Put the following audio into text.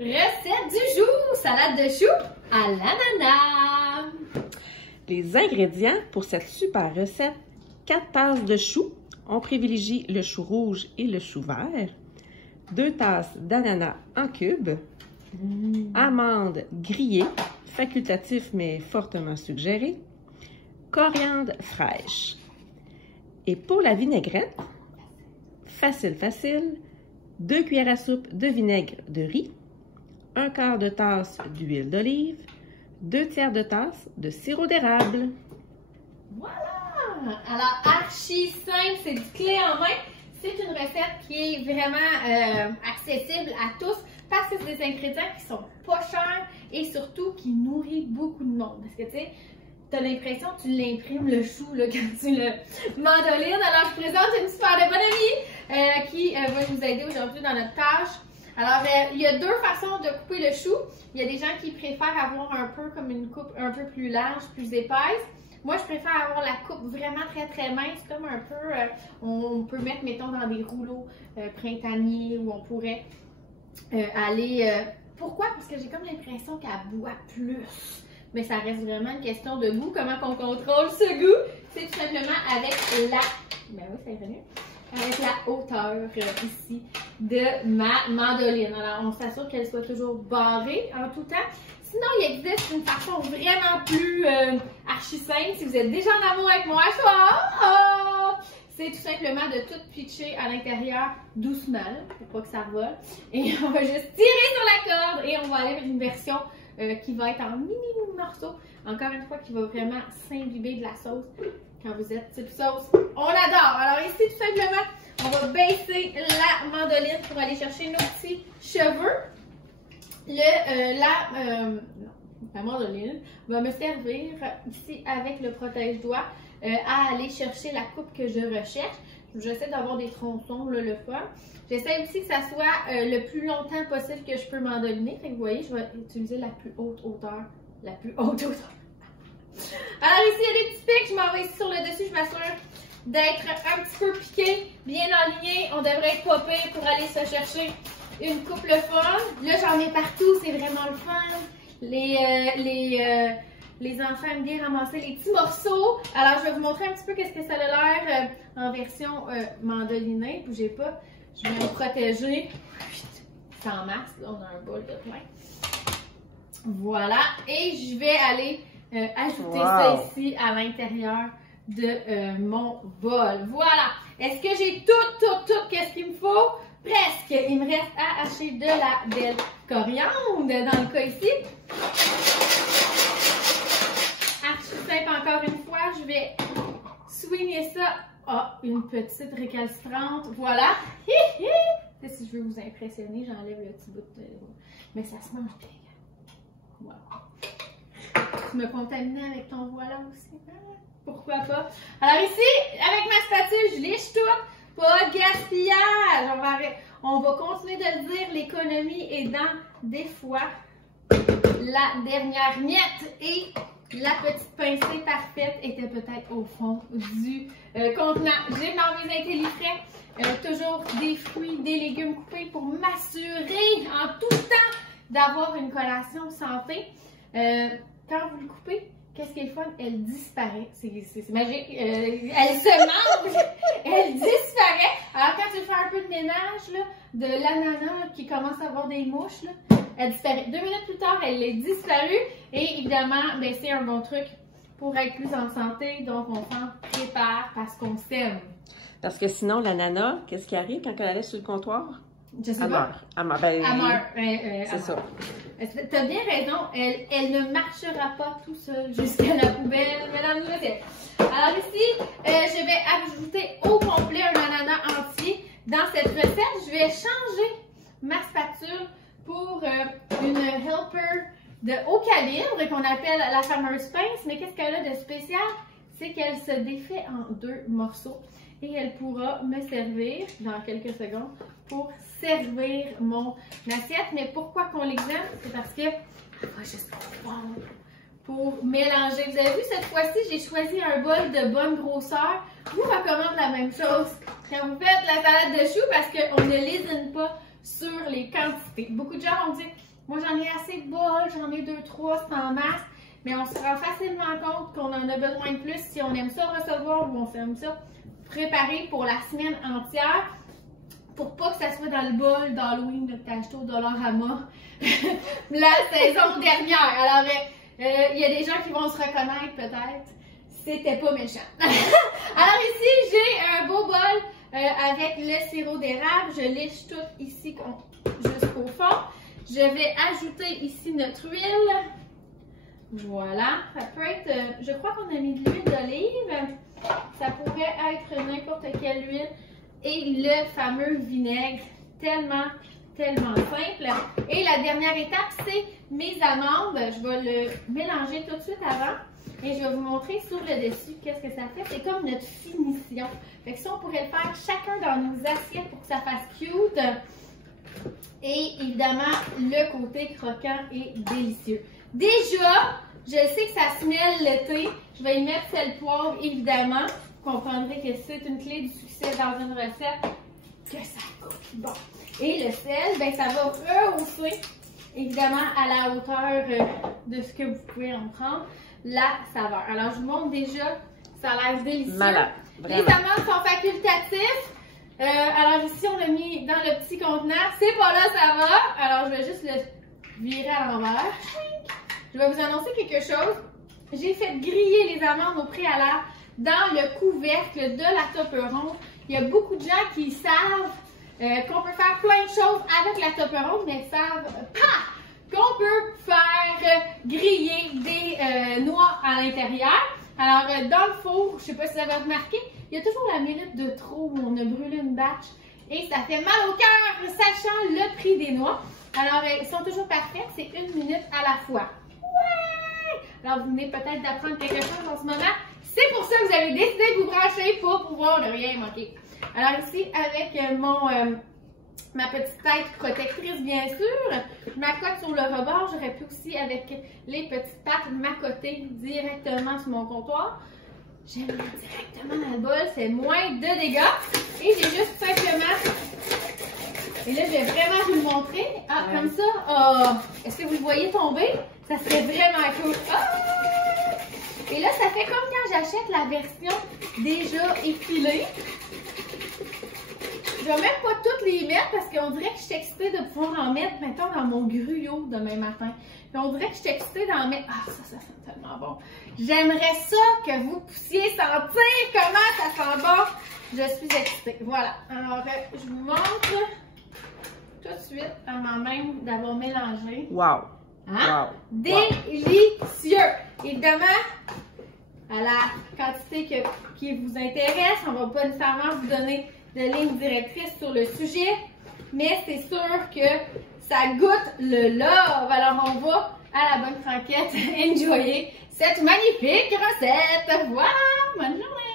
Recette du jour, salade de choux à l'ananas. Les ingrédients pour cette super recette: 4 tasses de choux. On privilégie le chou rouge et le chou vert. 2 tasses d'ananas en cubes. Amandes grillées, facultatif mais fortement suggéré. Coriandre fraîche. Et pour la vinaigrette, facile, 2 cuillères à soupe de vinaigre de riz, 1/4 de tasse d'huile d'olive, 2 tiers de tasse de sirop d'érable. Voilà! Alors, archi simple, c'est du clé en main. C'est une recette qui est vraiment accessible à tous parce que c'est des ingrédients qui sont pas chers et surtout qui nourrissent beaucoup de monde. Parce que tu sais, tu as l'impression que tu l'imprimes le chou là, quand tu le mandoline. Alors, je présente une super bonne amie qui va nous aider aujourd'hui dans notre tâche. Alors, il y a 2 façons de couper le chou. Il y a des gens qui préfèrent avoir un peu comme une coupe un peu plus large, plus épaisse. Moi, je préfère avoir la coupe vraiment très mince, comme un peu, on peut mettre, mettons, dans des rouleaux printaniers où on pourrait aller... pourquoi? Parce que j'ai comme l'impression qu'elle boit plus. Mais ça reste vraiment une question de goût. Comment on contrôle ce goût? C'est tout simplement avec la... Ben oui, ça irait mieux. Avec la hauteur ici de ma mandoline. Alors, on s'assure qu'elle soit toujours barrée en tout temps. Sinon, il existe une façon vraiment plus archi simple. Si vous êtes déjà en amour avec moi, c'est tout simplement de tout pitcher à l'intérieur doucement, là, pour pas que ça vole. Et on va juste tirer sur la corde et on va aller avec une version qui va être en mini morceaux. Encore une fois, qui va vraiment s'imbiber de la sauce. Quand vous êtes type sauce, on adore. Alors ici, tout simplement, on va baisser la mandoline pour aller chercher nos petits cheveux. La mandoline va me servir ici avec le protège-doigts à aller chercher la coupe que je recherche. J'essaie d'avoir des tronçons, là, le fun. J'essaie aussi que ça soit le plus longtemps possible que je peux mandoliner. Fait que vous voyez, je vais utiliser la plus haute hauteur. La plus haute hauteur. Alors ici, il y a des petits pics. Je m'en vais ici sur le dessus. Je m'assure d'être un petit peu piqué, bien aligné. On devrait être popé pour aller se chercher une coupe le fun. Là, j'en ai partout. C'est vraiment le fun. Les enfants aiment bien ramasser les petits morceaux. Alors, je vais vous montrer un petit peu qu'est-ce que ça a l'air en version mandolinée. Bougez pas. Je vais me protéger. Sans masque. Là, on a un bol de plein. Voilà. Et je vais aller ajouter ça ici à l'intérieur de mon bol. Voilà. Est-ce que j'ai tout qu'est-ce qu'il me faut? Presque. Il me reste à hacher de la belle coriandre dans le cas ici. Archi simple encore une fois. Je vais swinguer ça. Ah, une petite récalcitrante. Voilà. Si je veux vous impressionner, j'enlève le petit bout de... Mais ça se mange bien. Voilà. Tu me contamines avec ton voilà aussi. Pourquoi pas? Alors ici, avec ma spatule, je liche tout. Pas de gaspillage. On va continuer de le dire. L'économie est dans des fois la dernière miette. Et la petite pincée parfaite était peut-être au fond du contenant. J'ai dans mes intellifrais toujours des fruits, des légumes coupés pour m'assurer en tout temps d'avoir une collation santé. Quand vous le coupez, qu'est-ce qui est le fun? Elle disparaît. C'est magique. Elle se mange. Elle disparaît. Alors, quand tu fais un peu de ménage là, de l'ananas qui commence à avoir des mouches, là, elle disparaît. 2 minutes plus tard, elle est disparue. Et évidemment, ben, c'est un bon truc pour être plus en santé. Donc, on s'en prépare parce qu'on s'aime. Parce que sinon, l'ananas, qu'est-ce qui arrive quand elle laisse sur le comptoir? Je sais pas. Elle meurt. C'est ça. Tu as bien raison. Elle ne marchera pas tout seul jusqu'à la poubelle, mesdames et messieurs. Alors ici, je vais ajouter au complet un ananas entier. Dans cette recette, je vais changer ma spatule pour une helper de haut calibre qu'on appelle la fameuse pince. Mais qu'est-ce qu'elle a de spécial? C'est qu'elle se défait en 2 morceaux. Et elle pourra me servir dans quelques secondes pour servir mon assiette. Mais pourquoi qu'on l'exaime? C'est parce que va juste pour mélanger. Vous avez vu, cette fois-ci, j'ai choisi un bol de bonne grosseur. Je vous recommande la même chose quand vous faites la salade de choux parce qu'on ne lésine pas sur les quantités. Beaucoup de gens vont dire, moi j'en ai assez de bols, j'en ai 2-3, c'est en masse, mais on se rend facilement compte qu'on en a besoin de plus si on aime ça recevoir ou on aime ça préparer pour la semaine entière, pour pas que ça soit dans le bol d'Halloween que tu as acheté au Dollarama la saison dernière. Alors, il y a des gens qui vont se reconnaître peut-être. C'était pas méchant. Alors ici, j'ai un beau bol avec le sirop d'érable. Je liche tout ici jusqu'au fond. Je vais ajouter ici notre huile. Voilà. Ça peut être, je crois qu'on a mis de l'huile d'olive. Ça pourrait être n'importe quelle huile. Et le fameux vinaigre, tellement simple. Et la dernière étape, c'est mes amandes. Je vais le mélanger tout de suite avant. Et je vais vous montrer sur le dessus qu'est-ce que ça fait. C'est comme notre finition. Fait que ça, on pourrait le faire chacun dans nos assiettes pour que ça fasse cute. Et évidemment, le côté croquant et délicieux. Déjà, je sais que ça se mêle l'été. Je vais y mettre sel poivre, évidemment. Vous comprendrez que c'est une clé du succès dans une recette, que ça coûte bon. Et le sel, ben, ça va rehausser, évidemment, à la hauteur de ce que vous pouvez en prendre, la saveur. Alors, je vous montre déjà, ça a l'air délicieux. Malade, vraiment. Les amandes sont facultatifs. Alors ici, on l'a mis dans le petit contenant. C'est pas là, ça va. Alors, je vais juste le virer à l'envers. Je vais vous annoncer quelque chose. J'ai fait griller les amandes au préalable dans le couvercle de la Tupperware. Il y a beaucoup de gens qui savent qu'on peut faire plein de choses avec la Tupperware, mais savent pas qu'on peut faire griller des noix à l'intérieur. Alors, dans le four, je ne sais pas si vous avez remarqué, il y a toujours la minute de trop où on a brûlé une batch et ça fait mal au cœur, sachant le prix des noix. Alors, ils sont toujours parfaits, c'est 1 minute à la fois. Ouais! Alors, vous venez peut-être d'apprendre quelque chose en ce moment. C'est pour ça que vous avez décidé de vous brancher pour pouvoir ne rien manquer. Alors ici, avec ma petite tête protectrice, bien sûr, je m'accote sur le rebord. J'aurais pu aussi, avec les petites pattes, m'accoter directement sur mon comptoir. J'aime directement dans le bol, c'est moins de dégâts. Et j'ai juste simplement... Et là, je vais vraiment vous le montrer. Ah, comme ça. Oh, est-ce que vous le voyez tomber? Ça serait vraiment cool. Oh! Et là, ça fait comme quand j'achète la version déjà effilée. Je vais même pas toutes les mettre parce qu'on dirait que je suis excitée de pouvoir en mettre, mettons, dans mon gruyot demain matin. Puis on dirait que je suis excitée d'en mettre... Ah, ça sent tellement bon. J'aimerais ça que vous puissiez sentir comment ça sent bon. Je suis excitée. Voilà. Alors, je vous montre tout de suite avant même d'avoir mélangé. Wow! Hein? Wow. Délicieux! Évidemment, à la quantité qui vous intéresse, on ne va pas nécessairement vous donner de ligne directrice sur le sujet, mais c'est sûr que ça goûte le love. Alors, on va à la bonne franquette enjoyer cette magnifique recette. Voilà! Bonne journée!